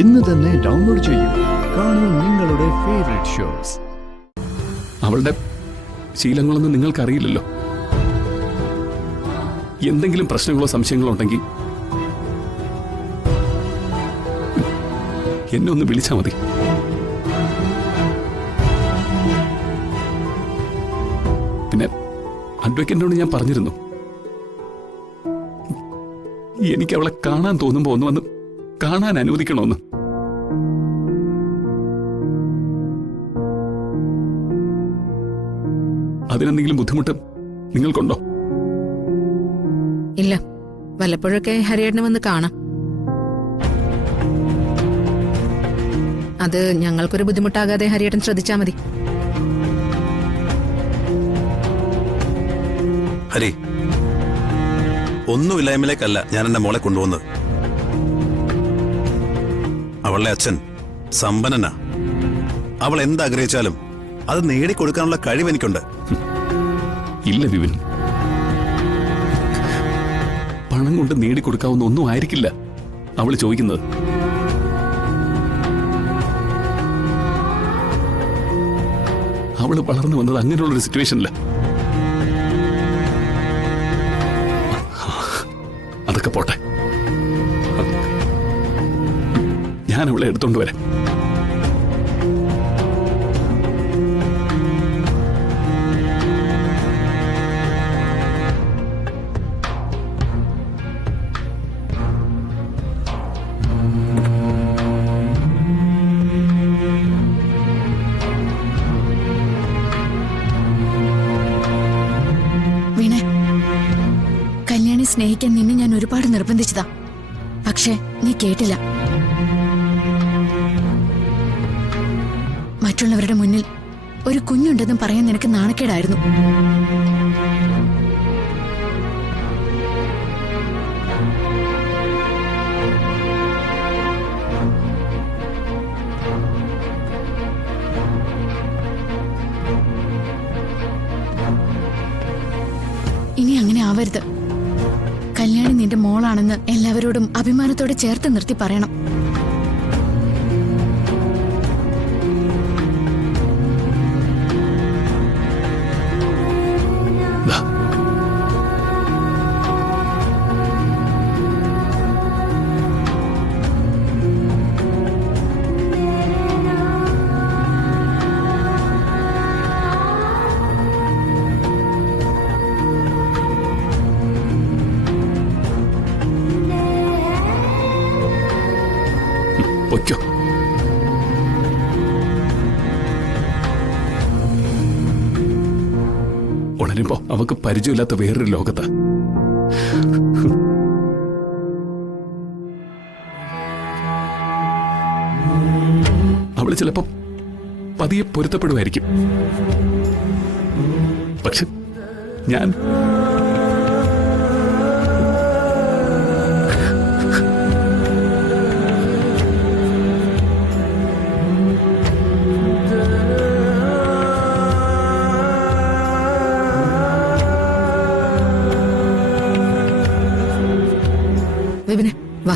ഇന്ന് തന്നെ ഡൗൺലോഡ് ചെയ്യൂ. കാണൂ നിങ്ങളുടെ ഫേവറേറ്റ് ഷോസ്. അവളുടെ ശീലങ്ങളൊന്നും നിങ്ങൾക്കറിയില്ലല്ലോ. എന്തെങ്കിലും പ്രശ്നങ്ങളോ സംശയങ്ങളോ ഉണ്ടെങ്കിൽ എന്നെ ഒന്ന് വിളിച്ചാൽ മതി. പിന്നെ അഡ്വക്കേറ്റിനോട് ഞാൻ പറഞ്ഞിരുന്നു, എനിക്ക് അവളെ കാണാൻ തോന്നുമ്പോ ഒന്ന് വന്ന് കാണാൻ അനുവദിക്കണമെന്ന്. അതിനെന്തെങ്കിലും ബുദ്ധിമുട്ട് നിങ്ങൾക്കുണ്ടോ? ഇല്ല, വല്ലപ്പോഴൊക്കെ ഹരിയേട്ടനെ വന്ന് കാണാം. അത് ഞങ്ങൾക്കൊരു ബുദ്ധിമുട്ടാകാതെ ഹരിയേട്ടൻ ശ്രദ്ധിച്ചാൽ മതി. ഹരി, ഒന്നുമില്ലായ്മയിലേക്കല്ല ഞാൻ എന്റെ മോളെ കൊണ്ടുവന്നത്. അവളുടെ അച്ഛൻ സമ്പന്നനാ. അവൾ എന്താഗ്രഹിച്ചാലും അത് നേടിക്കൊടുക്കാനുള്ള കഴിവ് എനിക്കുണ്ട്. ഇല്ല വിപിൻ, പണം കൊണ്ട് നേടിക്കൊടുക്കാവുന്ന ഒന്നും ആയിരിക്കില്ല അവള് ചോദിക്കുന്നത്. അവള് വളർന്നു വന്നത് അങ്ങനെയുള്ളൊരു സിറ്റുവേഷനില്ല. അതൊക്കെ പോട്ടെ, ഞാൻ അവളെ എടുത്തോണ്ട് വരാം. കല്യാണി സ്നേഹിക്കാൻ നിന്നെ ഞാൻ ഒരുപാട് നിർബന്ധിച്ചതാ. പക്ഷേ നീ കേട്ടില്ല. മറ്റുള്ളവരുടെ മുന്നിൽ ഒരു കുഞ്ഞുണ്ടെന്നും പറയാൻ നിനക്ക് നാണക്കേടായിരുന്നു. ഇനി അങ്ങനെ ആവരുത്. കല്യാണി നിന്റെ മോളാണെന്ന് എല്ലാവരോടും അഭിമാനത്തോടെ ചേർത്ത് നിർത്തി പറയണം. പൊയ്ക്കോ. ഉണരുമ്പോ അവക്ക് പരിചയമില്ലാത്ത വേറൊരു ലോകത്ത്. അവള് ചിലപ്പോ പതിയെ പൊരുത്തപ്പെടുമായിരിക്കും. പക്ഷെ ഞാൻ വിപിനെ വാ.